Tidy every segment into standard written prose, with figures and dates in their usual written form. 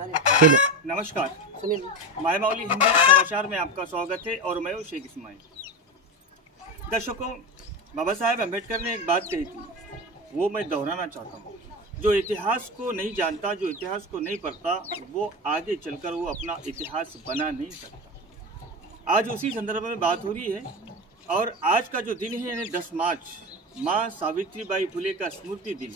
नमस्कार, मायमावली हिंदी समाचार में आपका स्वागत है और मैं हूं शेख इस्माइल। दर्शकों, बाबा साहेब अम्बेडकर ने एक बात कही थी, वो मैं दोहराना चाहता हूँ। जो इतिहास को नहीं जानता, जो इतिहास को नहीं पढ़ता, वो आगे चलकर वो अपना इतिहास बना नहीं सकता। आज उसी संदर्भ में बात हो रही है और आज का जो दिन है यानी 10 मार्च, माँ सावित्रीबाई फुले का स्मृति दिन।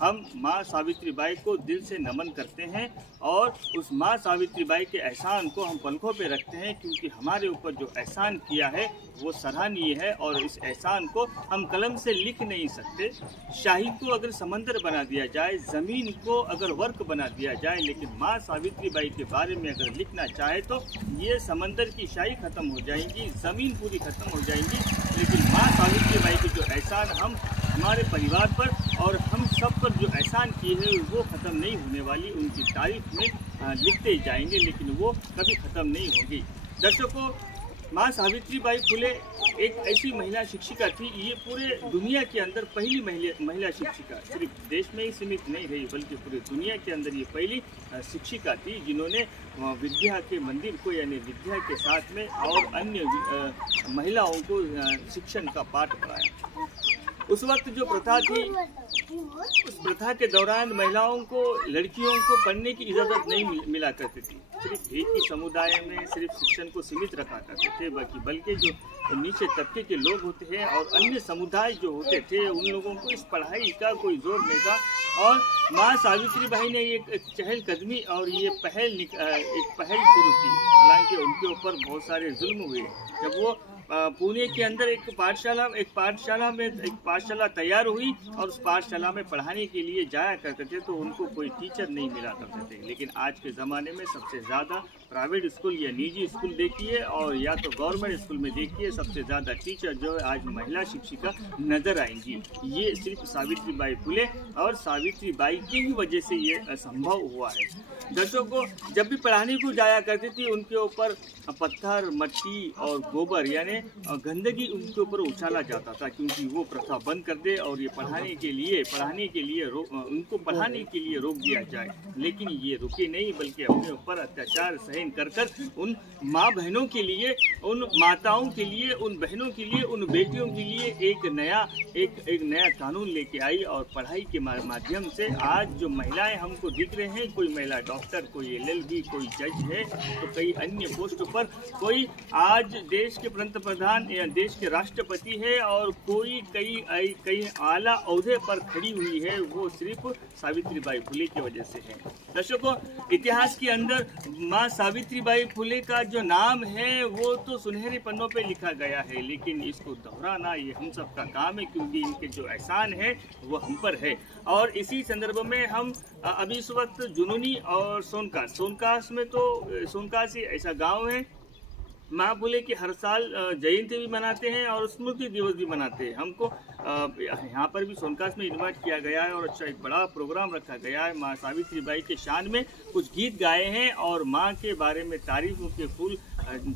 हम माँ सावित्रीबाई को दिल से नमन करते हैं और उस माँ सावित्रीबाई के एहसान को हम पलकों पे रखते हैं, क्योंकि हमारे ऊपर जो एहसान किया है वो सराहनीय है और इस एहसान को हम कलम से लिख नहीं सकते। शाही को अगर समंदर बना दिया जाए, ज़मीन को अगर वर्क बना दिया जाए, लेकिन माँ सावित्रीबाई के बारे में अगर लिखना चाहे तो ये समंदर की शाही ख़त्म हो जाएंगी, ज़मीन पूरी ख़त्म हो जाएंगी। लेकिन माँ सावित्रीबाई के जो एहसान हम हमारे परिवार पर और हम सब पर जो एहसान किए हैं वो ख़त्म नहीं होने वाली। उनकी तारीफ में लिखते ही जाएंगे, लेकिन वो कभी ख़त्म नहीं होगी। दर्शकों, माँ सावित्रीबाई फुले एक ऐसी महिला शिक्षिका थी, ये पूरे दुनिया के अंदर पहली महिला शिक्षिका, सिर्फ देश में ही सीमित नहीं रही बल्कि पूरे दुनिया के अंदर ये पहली शिक्षिका थी जिन्होंने विद्या के मंदिर को यानी विद्या के साथ में और अन्य महिलाओं को शिक्षण का पाठ पढ़ाया। उस वक्त जो प्रथा थी, उस प्रथा के दौरान महिलाओं को, लड़कियों को पढ़ने की इजाज़त नहीं मिला करती थी। सिर्फ एक ही समुदाय में सिर्फ शिक्षण को सीमित रखा करते थे, बल्कि जो नीचे तबके के लोग होते हैं और अन्य समुदाय जो होते थे उन लोगों को इस पढ़ाई का कोई जोर नहीं था। और माँ सावित्रीबाई ने एक चहलकदमी और ये एक पहल शुरू की। हालांकि उनके ऊपर बहुत सारे जुल्म हुए। जब वो पुणे के अंदर एक पाठशाला तैयार हुई और उस पाठशाला में पढ़ाने के लिए जाया करते थे तो उनको कोई टीचर नहीं मिला करते थे। लेकिन आज के ज़माने में सबसे ज़्यादा प्राइवेट स्कूल या निजी स्कूल देखिए और या तो गवर्नमेंट स्कूल में देखिए, सबसे ज़्यादा टीचर जो है आज महिला शिक्षिका नज़र आएंगी। ये सिर्फ सावित्रीबाई फुले और सावित्रीबाई की ही वजह से ये संभव हुआ है। दर्शकों, जब भी पढ़ाने को जाया करती थी उनके ऊपर पत्थर, मट्टी और गोबर यानी गंदगी उनके ऊपर उछाला जाता था, क्योंकि वो प्रथा बंद कर दे और ये पढ़ाने के लिए उनको पढ़ाने के लिए रोक दिया जाए। लेकिन ये रुके नहीं, बल्कि अपने ऊपर अत्याचार सहन कर उन माँ बहनों के लिए, उन माताओं के लिए, उन बहनों के लिए, उन बेटियों के लिए एक नया कानून लेके आई। और पढ़ाई के माध्यम से आज जो महिलाएं हमको दिख रहे हैं, कोई महिला डॉक्टर, कोई LLB, कोई जज है, तो कई अन्य पोस्ट पर, कोई आज देश के प्रधान या देश के राष्ट्रपति है और कोई कई आला ओहदे पर खड़ी हुई है, वो सिर्फ सावित्रीबाई फुले की वजह से है। दर्शकों, इतिहास के अंदर माँ सावित्रीबाई फुले का जो नाम है वो तो सुनहरे पन्नों पे लिखा गया है, लेकिन इसको दोहराना ये हम सब का काम है, क्योंकि इनके जो एहसान है वो हम पर है। और इसी संदर्भ में हम अभी इस वक्त जुनूनी और सोनकास में, तो सोनकास ऐसा गाँव है, माँ फुले की हर साल जयंती भी मनाते हैं और स्मृति दिवस भी मनाते हैं। हमको यहाँ पर भी सोनकास में इन्वाइट किया गया है और अच्छा एक बड़ा प्रोग्राम रखा गया है। माँ सावित्रीबाई के शान में कुछ गीत गाए हैं और माँ के बारे में तारीफों के फूल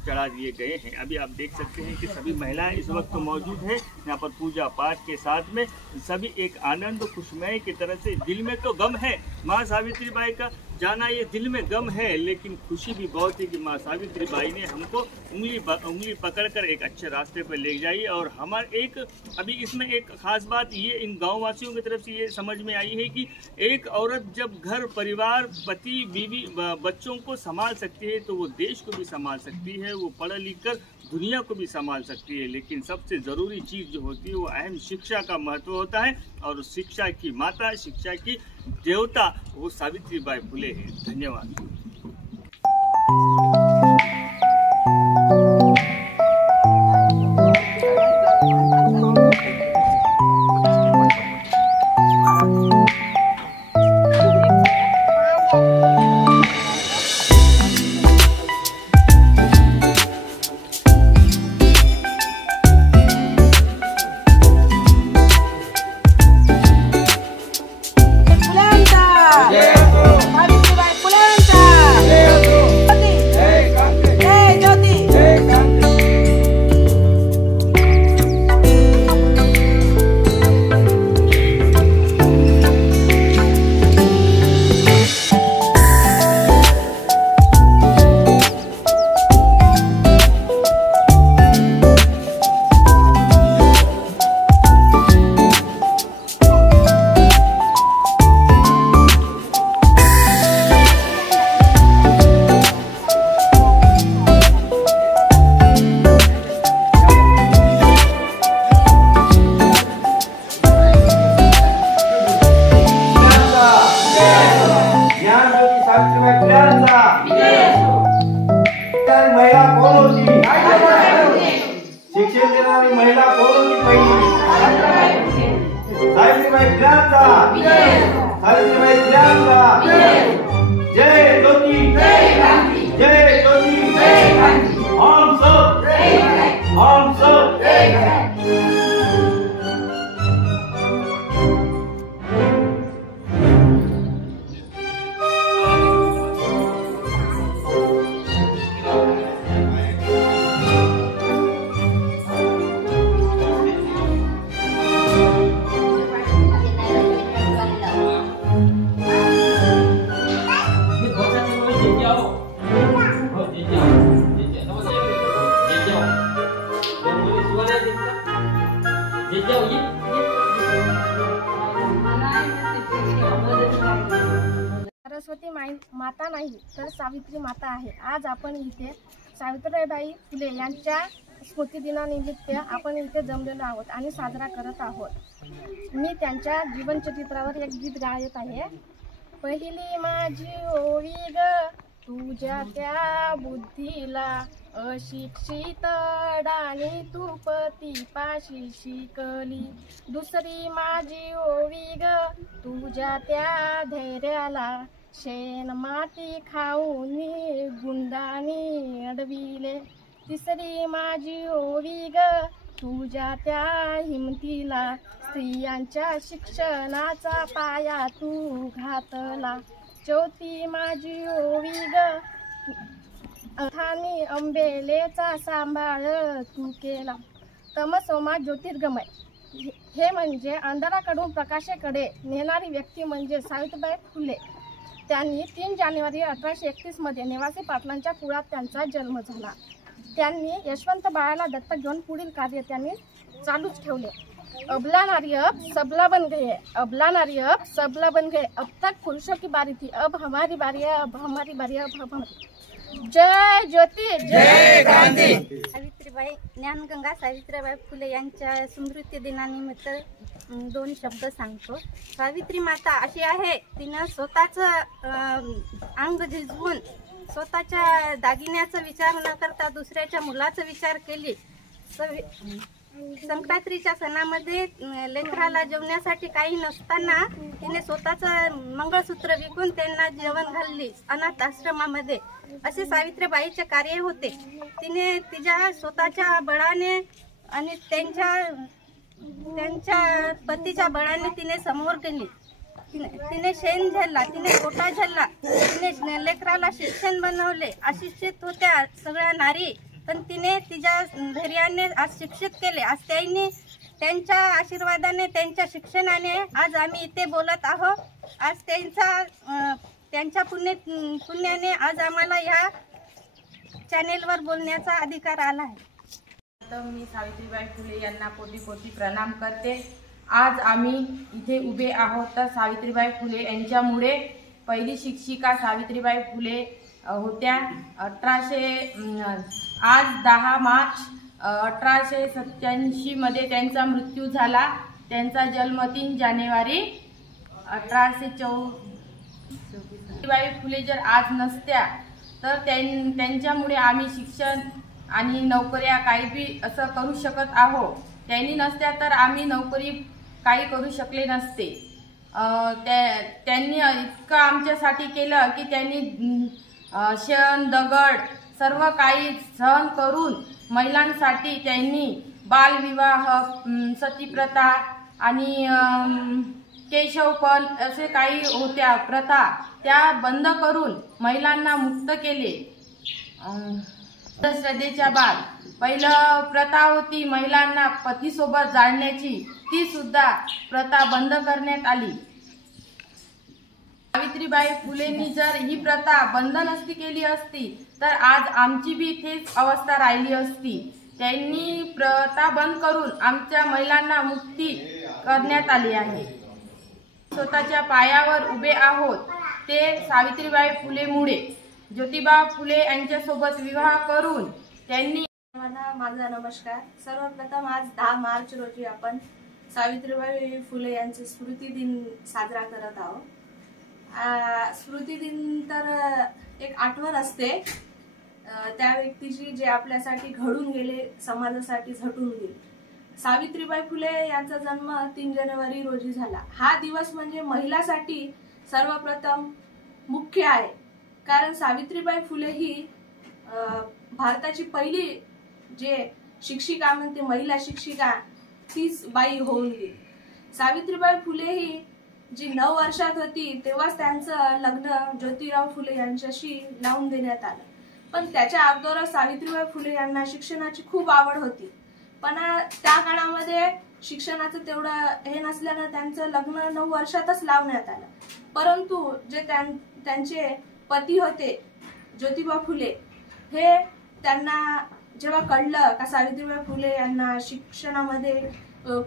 चढ़ा दिए गए हैं। अभी आप देख सकते हैं कि सभी महिलाएं इस वक्त मौजूद हैं यहाँ पर पूजा पाठ के साथ में, सभी एक आनंद खुशमय की तरह से। दिल में तो गम है, माँ सावित्रीबाई का जाना ये दिल में गम है, लेकिन खुशी भी बहुत है कि माँ सावित्रीबाई ने हमको उंगली पकड़कर एक अच्छे रास्ते पर ले जाई। और हमारे अभी इसमें एक खास बात ये इन गाँव वासियों की तरफ से ये समझ में आई है कि एक औरत जब घर परिवार, पति, बीवी, बच्चों को संभाल सकती है तो वो देश को भी संभाल सकती है, वो पढ़ लिख कर दुनिया को भी संभाल सकती है। लेकिन सबसे ज़रूरी चीज़ जो होती है वो अहम शिक्षा का महत्व होता है, और शिक्षा की माता, शिक्षा की देवता वो सावित्रीबाई फुले है। धन्यवाद। सावित्रीबाई फुलेंचा सावित्रीबाई फुल्यांचा सावित्रीबाई फुल्यांचा जय ज्योती जय ज्योती हम सब सरस्वती माता नाही तर सावित्री माता आहे। आज आपण इथे सावित्रीबाई फुले यांच्या स्मृती दिनानिमित्त आपण इथे जमलेलो आहोत आणि साजरा करत आहोत। मी त्यांच्या जीवनचरित्रावर एक गीत गायत आहे। पहिली माझी ओवी ग तुझ्या त्या बुद्धीला अशिक्षित अडाणी तू पतीपाशी शिकली। दुसरी माझी ओवी ग तुझ्या त्या धैर्याला शेण माती खाऊन गुंडानी अडविले। तिसरी माझी ओवी ग तुझ्या त्या हिमतीला स्त्रियांच्या शिक्षणाचा पाया तू घातला। चौथी माझी ओवी ग अथानी अंबेलेचा सांभाळ तू केला। तमसोमा ज्योतिर्गमय हे म्हणजे अंधाराकडून प्रकाशाकडे नेणारी व्यक्ती म्हणजे सावित्रीबाई फुले। त्यांनी 3 जानेवारी 1831 मध्ये नेवासे पाटलांच्या कुळात त्यांचा जन्म झाला। त्यांनी यशवंत बाळाला दत्तक घेऊन पुढील कार्य त्यांनी चालूच ठेवले। अबला नारी अब सबला बन गए, अबला नारी अब सबला बन गए, अब तक पुरुषों की बारी थी, अब हमारी बारी है, अब हमारी बारी है, अब हमारी। जय ज्योती जय गांधी। सावित्रीबाई ज्ञानगंगा सावित्रीबाई फुले यांच्या स्मृती दिनानिमित्त 2 शब्द सांगतो। सावित्री माता अशी आहे, तिनं स्वतःच अंग झिजवून स्वतःच्या दागिन्याचा विचार न करता दुसऱ्याच्या मुलाचा विचार केली। संक्रांतीच्या सणामध्ये लेकराला जेवण्यासाठी काही नसताना तिने स्वतःचं मंगळसूत्र विकून त्यांना जेवण घालली अनाथ आश्रमामध्ये। असे सावित्रीबाईचे कार्य होते। तिने तिच्या स्वतःच्या बळाने आणि त्यांच्या पतीच्या बळाने तिने समोर केली। तिने शेण झेलला, तिने कोटा झेलला, तिने लेकराला शिक्षण बनवले। अशिक्षित होत्या सगळ्या नारी, पण तिने तिच्या धैर्याने आज शिक्षित केले। आज त्यांच्या आशीर्वादाने त्यांच्या शिक्षणाने आज आम्ही इथे बोलत आहोत। आज त्यांच्या पुण्याने आज आम्हाला या चॅनेलवर बोलण्याचा अधिकार आला आहे। तर मी सावित्रीबाई फुले यांना कोटी कोटी प्रणाम करते। आज आम्ही इथे उभे आहोत तर सावित्रीबाई फुले यांच्यामुळे पहिली शिक्षिका सावित्रीबाई फुले होत्या। आज 10 मार्च 1887 मध्ये त्यांचा मृत्यू झाला। त्यांचा जन्म 3 जानेवारी 1824। सावित्रीबाई फुले जर आज नसत्या तर त्यांच्यामुळे आम्ही शिक्षण आणि नोकऱ्या काही बी असं करू शकत आहोत। त्यांनी नसत्या तर आम्ही नोकरी काही करू शकले नसते। त्यांनी इतकं आमच्यासाठी केलं की त्यांनी शेण दगड सर्व काही सहन करून महिलांसाठी त्यांनी बालविवाह, सतीप्रथा आणि केशवपन असे काही होत्या प्रथा, त्या बंद करून महिलांना मुक्त केले। श्रद्धेच्या बाद पहिलं प्रथा होती महिलांना पतीसोबत जाळण्याची, ती सुद्धा प्रथा बंद करण्यात आली। सावित्रीबाई फुलेंनी जर ही प्रथा बंद नसती केली असती तर आज आमची बी तेच अवस्था राहिली असती। त्यांनी प्रथा बंद करून आमच्या महिलांना मुक्ती करण्यात आली आहे। स्वतःच्या पायावर उभे आहोत ते सावित्रीबाई फुलेमुळे। ज्योतिबा फुले यांच्यासोबत विवाह करून त्यांनी माझा नमस्कार। सर्वप्रथम आज 10 मार्च रोजी आपण सावित्रीबाई फुले यांचे स्मृती दिन साजरा करत आहोत। स्मृती दिन तर एक आठवण असते त्या व्यक्तीची जे आपल्यासाठी घडून गेले, समाजासाठी झटून गेले। सावित्रीबाई फुले यांचा जन्म 3 जानेवारी रोजी झाला। हा दिवस म्हणजे महिलांसाठी सर्वप्रथम मुख्य आहे, कारण सावित्रीबाई फुले ही भारताची पहिली जे शिक्षिका म्हणते महिला शिक्षिका तीच बाई होऊन गेली। सावित्रीबाई फुले ही जी 9 वर्षात होती तेव्हाच त्यांचं लग्न ज्योतिराव फुले यांच्याशी लावून देण्यात आलं। पण त्याच्या अगोदर सावित्रीबाई फुले यांना शिक्षणाची खूप आवड होती, पण त्या काळामध्ये शिक्षणाचं तेवढं हे नसल्यानं त्यांचं लग्न 9 वर्षातच लावण्यात आलं। परंतु जे त्यांचे पती होते ज्योतिबा फुले, हे त्यांना जेव्हा कळलं का सावित्रीबाई फुले यांना शिक्षणामध्ये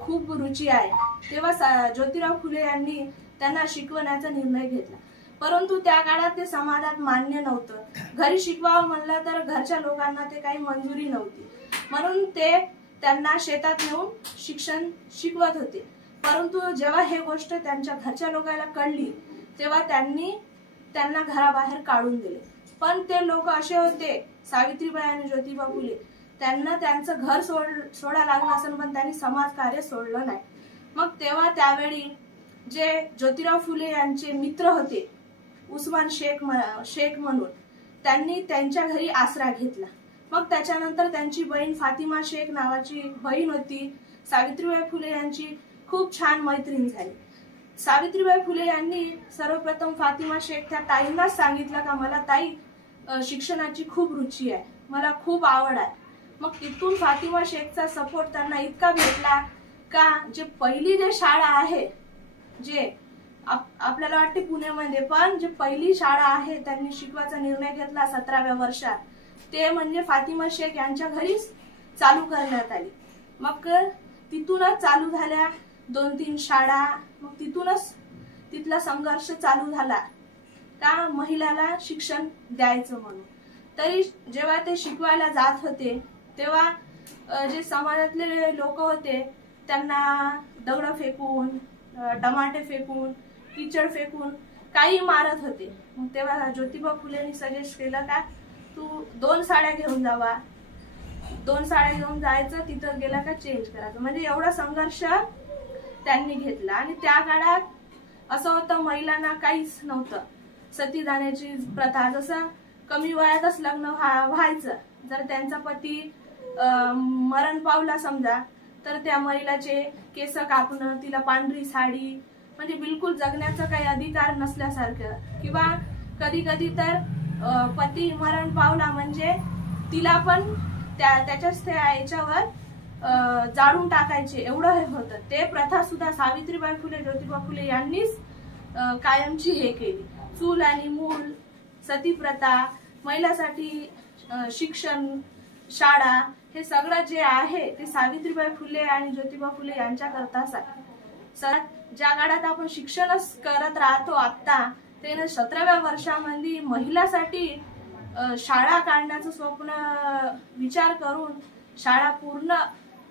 खूप रुची आहे, तेव्हा ज्योतिराव फुले यांनी त्यांना शिकवण्याचा निर्णय घेतला। परंतु त्या काळात ते समाजात मान्य नव्हतं। घरी शिकवावं म्हणलं तर घरच्या लोकांना ते काही मंजुरी नव्हती, म्हणून ते त्यांना शेतात नेऊन शिक्षण शिकवत होते। परंतु जेव्हा हे गोष्ट त्यांच्या घरच्या लोकांना कळली तेव्हा त्यांनी त्यांना घराबाहेर काढून दिले। पण ते लोक असे होते, सावित्रीबाई आणि ज्योतिबा फुले, त्यांना त्यांचं घर सोडा लागलं असेल पण त्यांनी समाजकार्य सोडलं नाही। मग तेव्हा त्यावेळी जे ज्योतिराव फुले यांचे मित्र होते उस्मान शेख म्हणून, त्यांनी त्यांच्या घरी आसरा घेतला। मग त्याच्यानंतर त्यांची बहीण फातिमा शेख नावाची बहीण होती, सावित्रीबाई फुले यांची खूप छान मैत्रीण झाली। सावित्रीबाई फुले यांनी सर्वप्रथम फातिमा शेख त्या ताईंनाच सांगितलं का मला ताई शिक्षणाची खूप रुची आहे, मला खूप आवड आहे। मग तिथून फातिमा शेखचा सपोर्ट त्यांना इतका भेटला का जे पहिली जे शाळा आहे, जे आपल्याला वाटते पुण्यामध्ये, पण जे पहिली शाळा आहे त्यांनी शिकवायचा निर्णय घेतला 17व्या वर्षात, ते म्हणजे फातिमा शेख यांच्या घरीच चालू करण्यात आली। मग तिथूनच चालू झाल्या 2-3 शाळा, मग तिथूनच तिथला संघर्ष चालू झाला का महिलाला शिक्षण द्यायचं म्हणून। तरी जेव्हा ते शिकवायला जात होते तेव्हा जे समाजातले लोक होते त्यांना दगड फेकून, टमाटे फेकून, किचड फेकून काही मारत होते। मग तेव्हा ज्योतिबा फुलेंनी सजेस्ट केलं का तू 2 साड्या घेऊन जावा, 2 साड्या घेऊन जायचं, तिथं गेला का चेंज करायचं। म्हणजे एवढा संघर्ष त्यांनी घेतला। आणि त्या काळात असं होतं महिलांना काहीच नव्हतं, सती जाण्याची प्रथा, जसं कमी वयातच लग्न व्हायचं। जर त्यांचा पती मरण पावला समजा तर त्या महिलाचे केस कापणं, तिला पांढरी साडी, म्हणजे बिलकुल जगण्याचा काही अधिकार नसल्यासारखं। किंवा कधी कधी तर पती मरण पावला म्हणजे तिला पण त्याच्याच याच्यावर जाळून टाकायचे, एवढं हे होतं। ते प्रथा सुद्धा सावित्रीबाई फुले ज्योतिबा फुले यांनीच कायमची हे केली। चूल आणि मूल, सती प्रथा, महिलांसाठी शिक्षण, शाळा, हे सगळं जे आहे ते सावित्रीबाई फुले आणि ज्योतिबा फुले यांच्याकरताच आहे। ज्या काळात आपण शिक्षणच करत राहतो आता, ते 17व्या वर्षामध्ये महिलांसाठी शाळा काढण्याचं स्वप्न विचार करून शाळा पूर्ण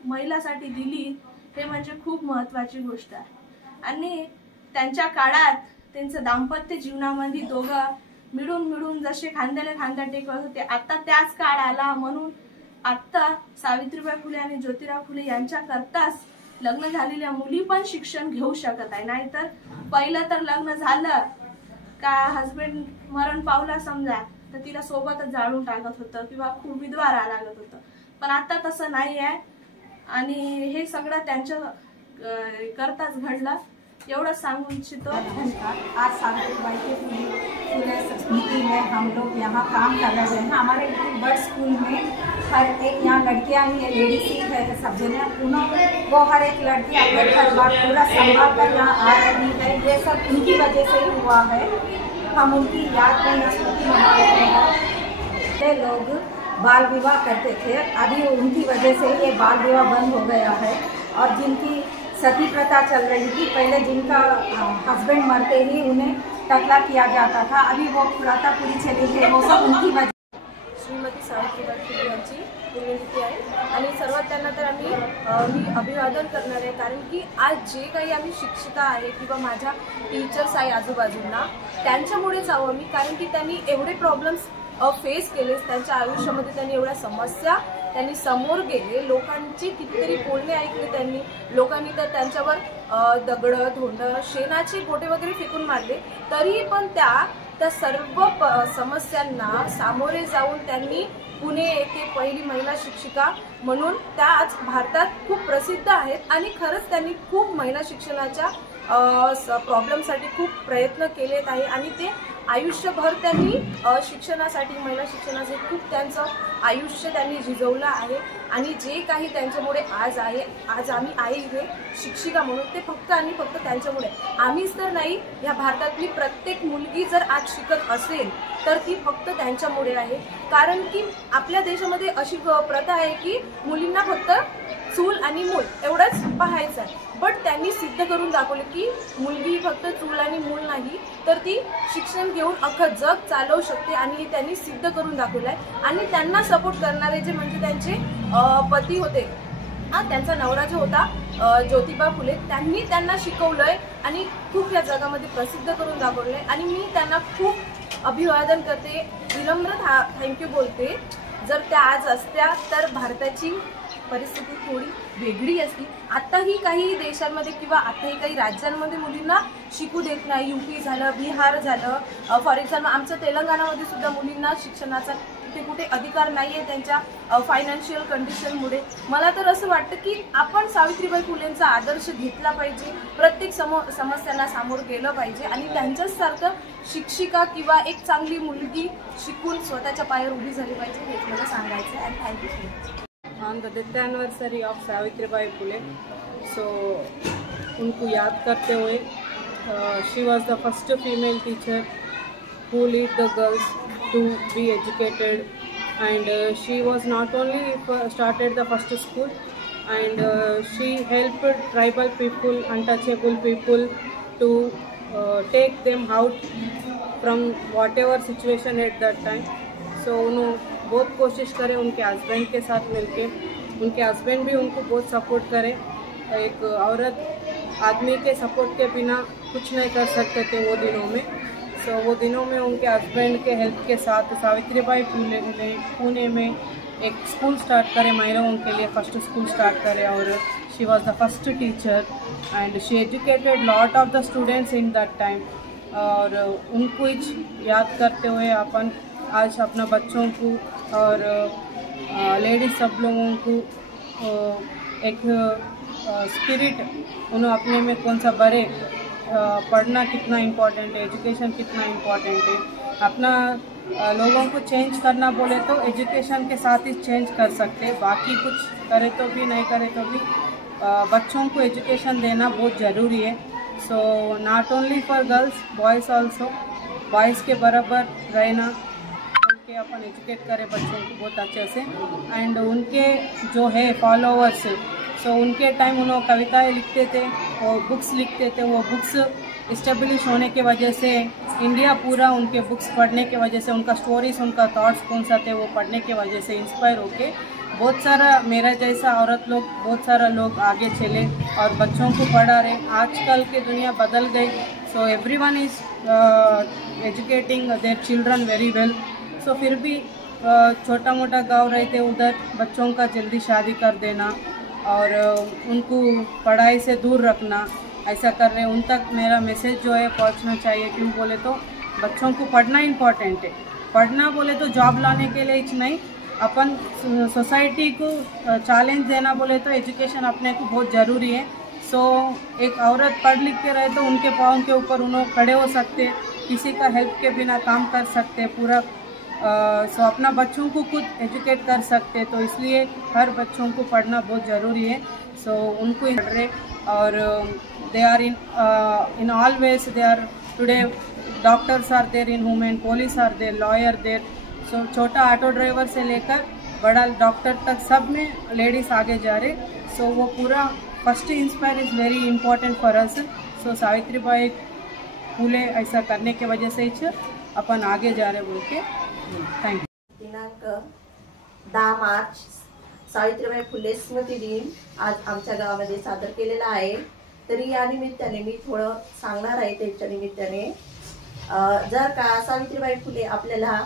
महिलांसाठी दिली, हे म्हणजे खूप महत्वाची गोष्ट आहे। आणि त्यांच्या काळात त्यांचं दाम्पत्य जीवनामध्ये दोघं मिळून जसे खांद्याला खांदा टेकवत होते, आता त्याच काळ आला। म्हणून आता सावित्रीबाई फुले आणि ज्योतिराव फुले यांच्या करताच लग्न झालेल्या मुली पण शिक्षण घेऊ शकत आहे। नाहीतर पहिलं तर लग्न झालं का हस्बंड मरण पावला समजा तर तिला सोबतच जाळून टाकत होतं किंवा खूप विधवा राहावं लागत होतं, पण आता तसं नाही आहे। आणि हे सगळं त्यांच्या करताच घडलं, एवढंच सांगू इच्छितो। आज सावित्रीबाई फुले स्मृति में हम लोग यहाँ काम कर रहे हैं। हमारे बर्ड स्कूल में हर एक यहाँ लड़कियाँ ही लेडीज ही है, सब जने उन्होंने वो हर एक लड़की अपने घर बार पूरा संभाल कर यहाँ आ रही है। ये सब उनकी वजह से ही हुआ है। हम उनकी याद में स्मृति मना रहे हैं। ये लोग बाल विवाह करते थे, अभी उनकी वजह से ये बाल विवाह बंद हो गया है। और जिनकी सती प्रथा चल रही थी, पहले जिनका हस्बैंड मरते ही उन्हें टकला किया जाता था, अभी वो प्रथा पूरी चली गई, वो सब उनकी वजह। श्रीमती सावित्रीबाई फुले यांची पुण्यतिथी आहे आणि सर्वात त्यांना तर मी अभिवादन करणार आहे, कारण की आज जे काही आम्ही शिक्षिका आहे किंवा माझ्या टीचर्स आहे आजूबाजूंना, त्यांच्यामुळेच आहो मी, कारण की त्यांनी एवढे प्रॉब्लेम्स फेस केले, त्यांच्या आयुष्यामध्ये त्यांनी एवढ्या समस्या त्यांनी समोर गेले, लोकांची कितीतरी बोलणे ऐकले त्यांनी, लोकांनी तर त्यांच्यावर दगड धोंड शेणाचे गोटे वगैरे फेकून मारले, तरी पण त्या सर्व समस्यांना सामोरे जाऊन त्यांनी पुणे येथे पहिली महिला शिक्षिका म्हणून त्या आज भारतात खूप प्रसिद्ध आहेत आणि खरंच त्यांनी खूप महिला शिक्षणाच्या प्रॉब्लेमसाठी खूप प्रयत्न केलेत आहे आणि ते आयुष्यभर त्यांनी शिक्षणासाठी महिला शिक्षणाचे खूप त्यांचं आयुष्य त्यांनी झिजवलं आहे आणि जे काही त्यांच्यामुळे आज आम्ही आहे इथे शिक्षिका म्हणून ते फक्त आणि फक्त त्यांच्यामुळे. आम्हीच तर नाही, या भारतातली प्रत्येक मुलगी जर आज शिकत असेल तर ती फक्त त्यांच्यामुळे आहे. कारण की आपल्या देशामध्ये अशी प्रथा आहे की मुलींना फक्त चूल आणि मूल एवढंच पाहायचं आहे, बट त्यांनी सिद्ध करून दाखवलं की मुलगी फक्त चूल आणि मूल नाही तर ती शिक्षण घेऊन अख्खं जग चालवू शकते आणि त्यांनी सिद्ध करून दाखवलं आहे. आणि त्यांना सपोर्ट करणारे जे म्हणजे त्यांचे पती होते, त्यांचा नवरा जो होता ज्योतिबा फुले, त्यांनी त्यांना शिकवलंय आणि खूप या जगामध्ये प्रसिद्ध करून दाखवलंय आणि मी त्यांना खूप अभिवादन करते, विनम्र थँक्यू बोलते. जर त्या आज असत्या तर भारताची परिस्थिती थोडी वेगळी असती. आताही काही देशांमध्ये किंवा आताही काही राज्यांमध्ये मुलींना शिकू देत नाही. यूपी झालं, बिहार झालं, फॉर एक्झाम्पल आमच्या तेलंगणामध्ये सुद्धा मुलींना शिक्षणाचा कुठे अधिकार नाही आहे त्यांच्या फायनान्शियल कंडिशनमुळे. मला तर असं वाटतं की आपण सावित्रीबाई फुलेंचा आदर्श घेतला पाहिजे, प्रत्येक समस्यांना सामोरं गेलं पाहिजे आणि त्यांच्यासारखं शिक्षिका किंवा एक चांगली मुलगी शिकून स्वतःच्या पायावर उभी झाली पाहिजे, हेच मला सांगायचं आहे. Thank you so much. On the death anniversary of Savitribai Phule, so उनको याद करते हुए she was the first female teacher who lead the girls to be educated, and she was not only started the first school, and she helped tribal people, untouchable people to take them out from whatever situation at that time. So उन्होंने बहुत कोशिश करे उनके husband के साथ मिलके, उनके husband भी उनको बहुत सपोर्ट करे. एक औरत आदमी के सपोर्ट के बिना कुछ नहीं कर सकते थे वो दिनों में. सो वो दिनों में उनके हस्बैंड के हेल्प के साथ सावित्रीबाई फुले ने पुणे में एक स्कूल स्टार्ट करे, महिलाओं के लिए फर्स्ट स्कूल स्टार्ट करे, और she was the first teacher and she educated lot of the students in that time. और उनको याद करते हुए अपन आज अपना बच्चों को और लेडीज सब लोगों को एक स्पिरिट उन्होंने अपने में कौन सा भरे, पढ़ना कितना इम्पोर्टेंट है, एजुकेशन कितना इम्पोर्टेंट है. अपना लोगों को चेंज करना बोले तो एजुकेशन के साथ ही चेंज कर सकते, बाकी कुछ करे तो भी नहीं करे तो भी बच्चों को एजुकेशन देना बहुत ज़रूरी है. So not only for girls, boys also, boys के बराबर रहना, उनके अपन एजुकेट करें बच्चों को बहुत अच्छे से. एंड उनके जो है फॉलोअर्स, सो उनके टाइम उन्होंने कविताएं लिखते थे, वो बुक्स लिखते थे, वो बुक्स इस्टेब्लिश होने की वजह से इंडिया पूरा उनके बुक्स पढ़ने की वजह से, उनका स्टोरीज, उनका थॉट्स कौन सा थे वो पढ़ने की वजह से इंस्पायर होके बहुत सारा मेरा जैसा औरत लोग, बहुत सारा लोग आगे चले और बच्चों को पढ़ा रहे. आजकल की दुनिया बदल गई, so everyone is educating their children very well. So फिर भी छोटा मोटा गांव रहते उधर बच्चों का जल्दी शादी कर देना और उनको पढ़ाई से दूर रखना, ऐसा कर रहे. उन तक मेरा मैसेज जो है पहुंचना चाहिए. क्यों बोले तो बच्चों को पढ़ना इम्पोर्टेंट है. पढ़ना बोले तो जॉब लाने के लिए ही नहीं, अपन सोसाइटी को चैलेंज देना बोले तो एजुकेशन अपने को बहुत ज़रूरी है. सो एक औरत पढ़ लिख के रहे तो उनके पाँव के ऊपर उन्होंने खड़े हो सकते, किसी का हेल्प के बिना काम कर सकते पूरा. सो अपना बच्चों को खुद एजुकेट कर सकते, तो इसलिए हर बच्चों को पढ़ना बहुत ज़रूरी है. सो उनको पढ़ रहे और they are in all ways, they are today doctors are there in women, police are there, lawyer there. So छोटा ऑटो ड्राइवर से लेकर बड़ा डॉक्टर तक सब में लेडीज़ आगे जा रहे. सो वो पूरा first inspire is very important for us. So Savitribai Phule ऐसा करने के वजह से अपन आगे जा रहे बोल के. थँक्यू. दिनांक 10 मार्च सावित्रीबाई फुले स्मृती दिन आज आमच्या गावामध्ये सादर केलेला आहे. तरी या निमित्ताने मी थोडं सांगणार आहे. त्याच्या निमित्ताने जर का सावित्रीबाई फुले आपल्याला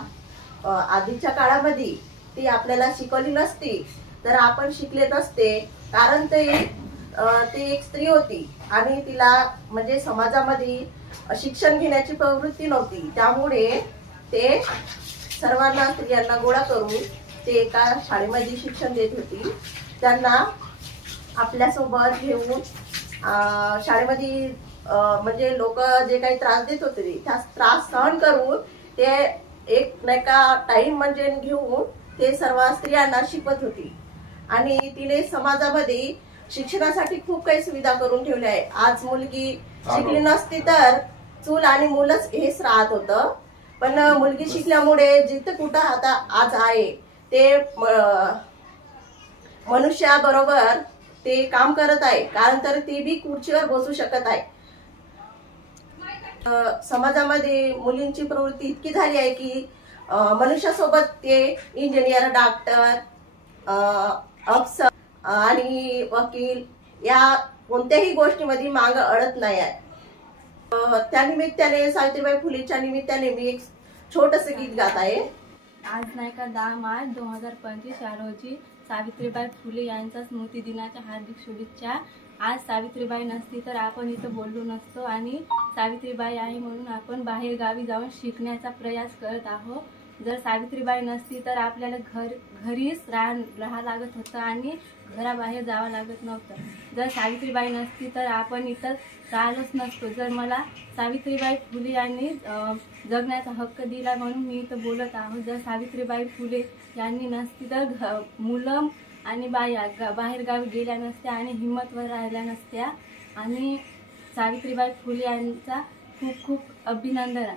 आधीच्या काळामध्ये ती आपल्याला शिकवली नसती तर आपण शिकले नसते, कारण ती एक स्त्री होती आणि तिला म्हणजे समाजामध्ये शिक्षण घेण्याची प्रवृत्ती नव्हती, त्यामुळे ते सर्वांना स्त्रियांना गोळा करून ते एका शाळेमध्ये शिक्षण देत होती. त्यांना आपल्यासोबत घेऊन शाळेमध्ये म्हणजे लोक जे काही त्रास देत होते त्या त्रास सहन करून ते एक नाही का टाइम म्हणजे घेऊन ते सर्व स्त्रियांना शिकवत होती. आणि तिने समाजामध्ये शिक्षणासाठी खूप काही सुविधा करून ठेवल्या आहे. आज मुलगी शिकली नसती तर चूल आणि मूलच हेच राहत होतं, पण मुलगी शिकल्यामुळे जिथं कुठं आता आज आहे ते मनुष्याबरोबर ते काम करत आहे, कारण तर ती बी खुर्चीवर बसू शकत आहे. समाजामध्ये मुलींची प्रवृत्ती इतकी झाली आहे की मनुष्यासोबत ते इंजिनियर, डॉक्टर, अफसर आणि वकील या कोणत्याही गोष्टीमध्ये माग अडत नाही आहे. त्यानिमित्ताने सावित्रीबाई फुलेच्या निमित्ताने मी एक छोटस गीत गात आहे. आज नाही का 10 मार्च 2025 या रोजी सावित्रीबाई फुले यांच्या स्मृती दिनाच्या हार्दिक शुभेच्छा. आज सावित्रीबाई नसती तर आपण इथं बोललो नसतो आणि सावित्रीबाई आहे म्हणून आपण बाहेर गावी जाऊन शिकण्याचा प्रयास करत आहोत. जर सावित्रीबाई नसती तर आपल्याला घरीच राहा लागत होतं आणि घराबाहेर जावं लागत नव्हतं. जर सावित्रीबाई नसती तर आपण इथं राहिलोच नसतो. जर मला सावित्रीबाई फुले यांनी जगण्याचा हक्क दिला म्हणून मी इथं बोलत आहोत. जर सावित्रीबाई फुले यांनी नसती तर मुलं आणि बाया बाहेर गावी गेल्या नसत्या आणि हिंमतवर राहिल्या नसत्या. आणि सावित्रीबाई फुले यांचा खूप खूप अभिनंदन.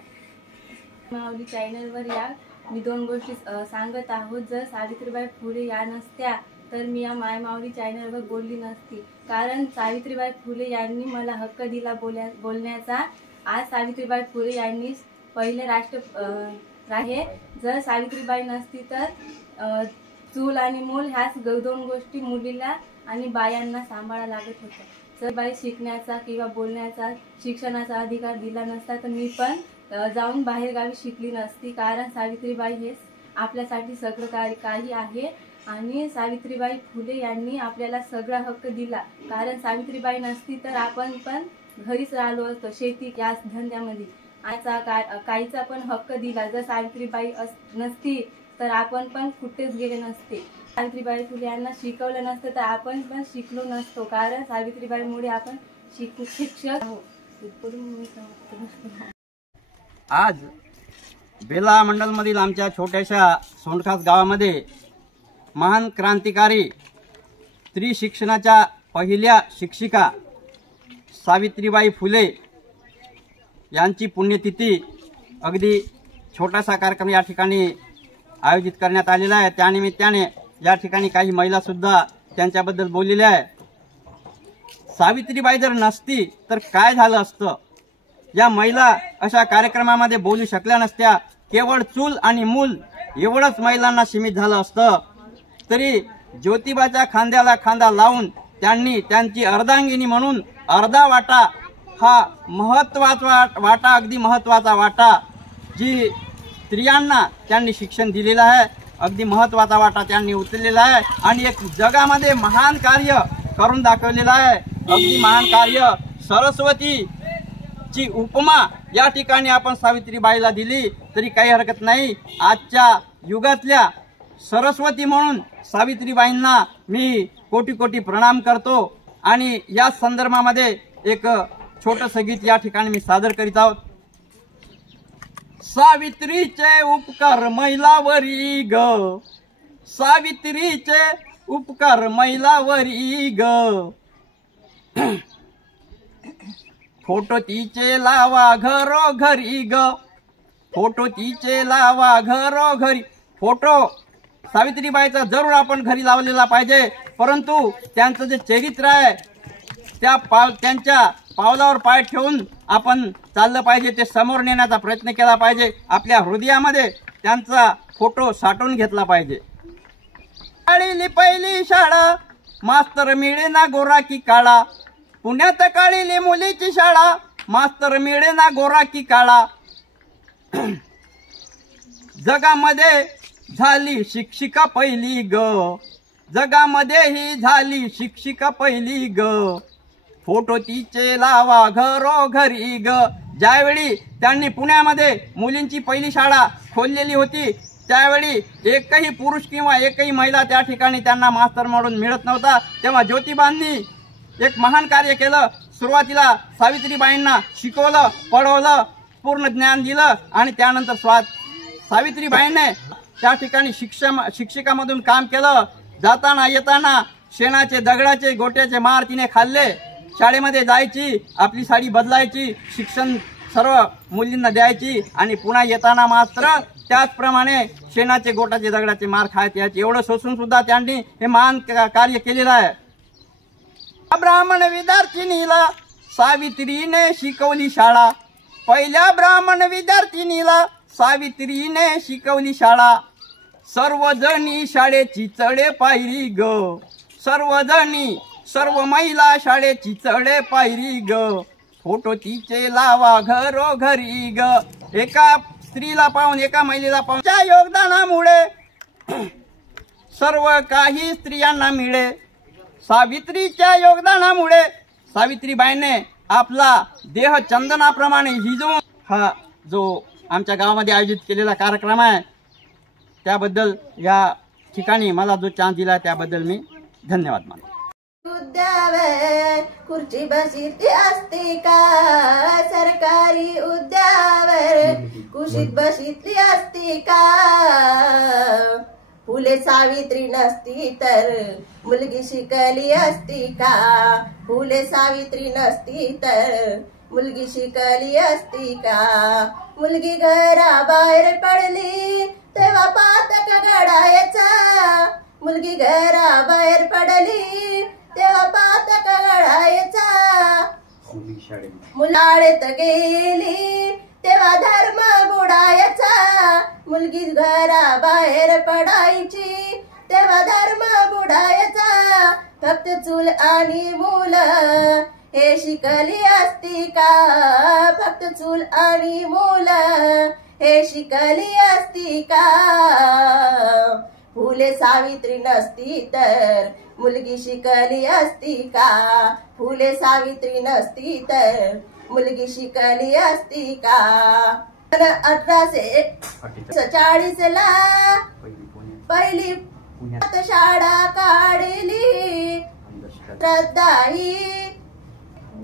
माऊली चॅनलवर या मी 2 गोष्टी सांगत आहोत. जर सावित्रीबाई फुले या नसत्या तर मी या मायमाऊली चॅनलवर बोलली नसती, कारण सावित्रीबाई फुले यांनी मला हक्क दिला बोलण्याचा. आज सावित्रीबाई फुले यांनी पहिले राष्ट्र आहे. जर सावित्रीबाई नसती तर चूल आणि मूल ह्याच 2 गोष्टी मुलीला आणि बायांना सांभाळायला लागत होत्या. जर बाई शिकण्याचा किंवा बोलण्याचा शिक्षणाचा अधिकार दिला नसता तर मी पण जाऊन बाहेरगावी शिकली नसती, कारण सावित्रीबाई हेच आपल्यासाठी सगळं काही आहे. आणि सावित्रीबाई फुले यांनी आपल्याला सगळा हक्क दिला, कारण सावित्रीबाई नसती तर आपण पण घरीच राहिलो असतो शेती या धंद्यामध्ये. काहीचा पण हक्क दिला. जर सावित्रीबाई नसती तर आपण पण कुठेच गेले नसते. सावित्रीबाई फुले यांना शिकवलं नसतं तर आपण पण शिकलो नसतो, कारण सावित्रीबाईमुळे आपण शिक्षक आहोत. आज बेला मंडलमधील आमच्या छोट्याशा सोंडखास गावामध्ये महान क्रांतिकारी स्त्री शिक्षणाच्या पहिल्या शिक्षिका सावित्रीबाई फुले यांची पुण्यतिथी अगदी छोटासा कार्यक्रम या ठिकाणी आयोजित करण्यात आलेला आहे. त्यानिमित्ताने या ठिकाणी काही महिला सुद्धा त्यांच्याबद्दल बोललेल्या आहे. सावित्रीबाई जर नसती तर काय झालं असतं, या महिला अशा कार्यक्रमामध्ये बोलू शकल्या नसत्या. केवळ चूल आणि मूल एवढंच महिलांना सीमित झालं असतं, तरी ज्योतिबाच्या खांद्याला खांदा लावून त्यांनी त्यांची अर्धांगिनी म्हणून अर्धा वाटा हा महत्वाचा वाटा, अगदी महत्वाचा वाटा जी स्त्रियांना त्यांनी शिक्षण दिलेलं आहे, अगदी महत्वाचा वाटा त्यांनी उचललेला आहे आणि एक जगामध्ये महान कार्य करून दाखवलेलं आहे. अगदी महान कार्य. सरस्वतीची उपमा या ठिकाणी आपण सावित्रीबाईला दिली तरी काही हरकत नाही. आजच्या युगातल्या सरस्वती म्हणून सावित्रीबाईंना मी कोटी कोटी प्रणाम करतो आणि या संदर्भामध्ये एक छोटंसं गीत या ठिकाणी मी सादर करीत आहोत. सावित्रीचे उपकार महिलावरी ग, सावित्रीचे उपकार महिलावरी ग, फोटो तिचे लावा घरोघरी ग, फोटो तिचे लावा घरोघरी. फोटो सावित्रीबाईचा जरूर आपण घरी लावलेला पाहिजे, परंतु त्यांचं जे चरित्र आहे त्यांच्या पावलावर पाय ठेवून आपण चाललं पाहिजे, ते समोर नेण्याचा प्रयत्न केला पाहिजे. आपल्या हृदयामध्ये त्यांचा फोटो साठवून घेतला पाहिजे. काळीली पहिली शाळा मास्तर मिळेना गोरा की काळा, पुण्यात काळीली मुलीची शाळा मास्तर मिळेना गोरा की काळा. जगामध्ये झाली शिक्षिका पहिली ग, जगामध्ये ही झाली शिक्षिका पहिली ग, फोटो तिचे लावा घरोघरी ग. ज्यावेळी त्यांनी पुण्यामध्ये मुलींची पहिली शाळा खोललेली होती त्यावेळी एकही पुरुष किंवा एकही महिला त्या ठिकाणी त्यांना मास्तर म्हणून मिळत नव्हता, तेव्हा ज्योतिबांनी एक महान कार्य केलं. सुरुवातीला सावित्रीबाईंना शिकवलं, पढवलं, पूर्ण ज्ञान दिलं आणि त्यानंतर सावित्रीबाईंने त्या ठिकाणी शिक्षिकामधून काम केलं. जाताना येताना शेणाचे दगडाचे गोट्याचे मार तिने खाल्ले. शाळेमध्ये जायची, आपली साडी बदलायची, शिक्षण सर्व मुलींना द्यायची आणि पुन्हा येताना मात्र त्याचप्रमाणे शेणाचे गोटाचे दगडाचे मार खायचे याचे. एवढं सोसून सुद्धा त्यांनी हे महान कार्य केलेलं आहे. ब्राह्मण विद्यार्थिनीला सावित्रीने शिकवली शाळा, पहिल्या ब्राह्मण विद्यार्थिनीला सावित्रीने शिकवली शाळा, सर्वजणी शाळेची चढे पायरी ग, सर्वजणी सर्व महिला शाळेची चढे पायरी ग, फोटो तिचे लावा घरोघरी ग. एका स्त्रीला पाहून, एका महिलेला पाहून त्या योगदानामुळे सर्व काही स्त्रियांना मिळे. सावित्रीच्या योगदानामुळे सावित्रीबाईने आपला देह चंदनाप्रमाणे हिजवून हा जो आमच्या गावामध्ये आयोजित केलेला कार्यक्रम आहे त्याबद्दल या ठिकाणी मला जो चान्स दिला त्याबद्दल मी धन्यवाद मानतो. उद्यावर खुर्ची बसली असती का, सरकारी उद्यावर कुशीत बसली असती का, फुले सावित्री नसती तर मुलगी शिकली असती का, फुले सावित्री नसती तर मुलगी शिकली असती का, मुलगी घराबाहेर पडली तेव्हा पातक घडायचा, मुलगी घराबाहेर पडली तेव्हा पातक घडायचा, मुलाळेत गेली तेव्हा धर्म बुडायचा, मुलगी घराबाहेर पडायची तेव्हा धर्म बुडायचा, फक्त चूल आणि मुलं हे शिकली असती का, फक्त चूल आणि मुलं हे शिकली असती का, फुले सावित्री नसती तर मुलगी शिकली असती का, फुले सावित्री नसती तर मुलगी शिकली असती का. 1840 ला पहिली शाळा काढली, श्रद्धा ही